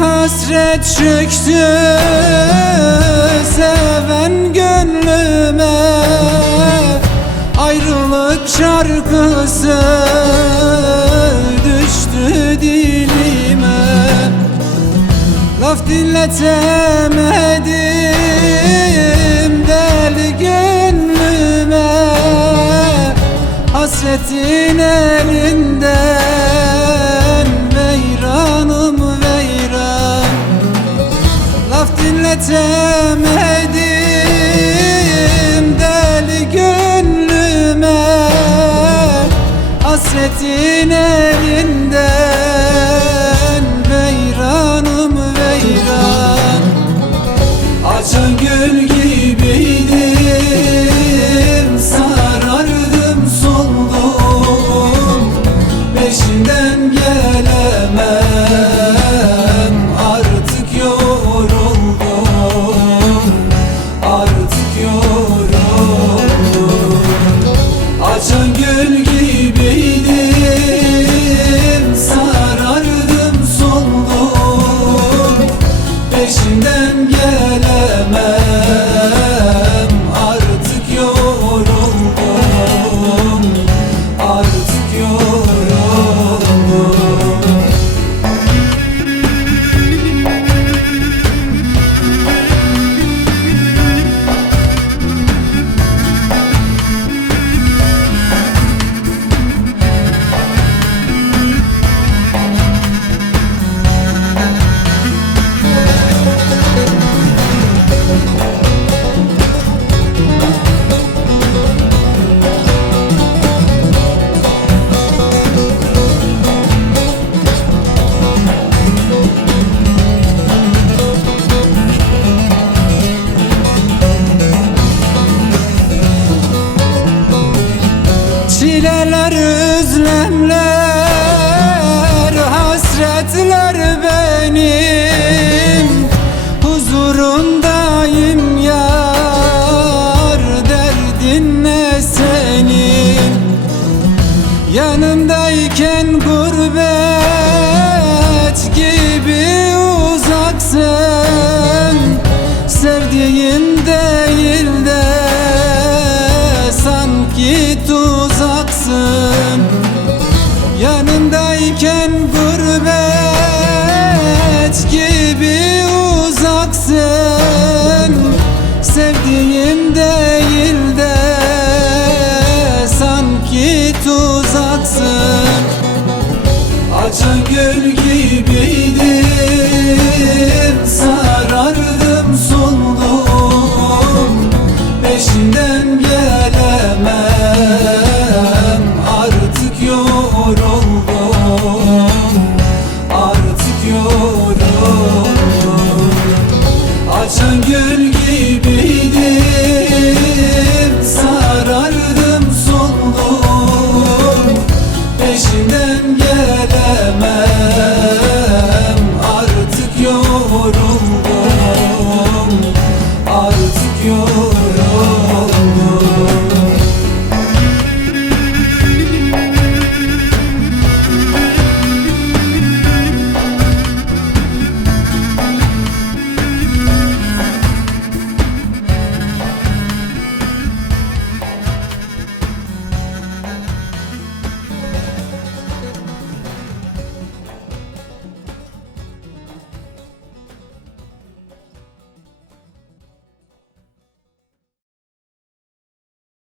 hasret çöktü seven gönlüme, ayrılık şarkısı düştü dilime. Laf dinletemedim deli gönlüme, hasretin elinden veyranım veyran. Laf dinletemedim deli gönlüme, hasretin elinden veyranım veyran. Açan gül gibiydim, sarardım soldum, peşinden gelemem, artık yoruldum, artık yoruldum. Açan gül gibiydim, sarardım soldum, peşinden gelemem, artık yoruldum, artık yoruldum. Çileler, özlemler, hasretler benim, huzurundayım yar, derdin ne senin? Yanımdayken gurbet gibi uzaksın, sevdiğim değil de sanki tuzaksın. Yanımdayken gurbet gibi uzaksın, sevdiğim değil de sanki tuzaksın. Açan gül gibi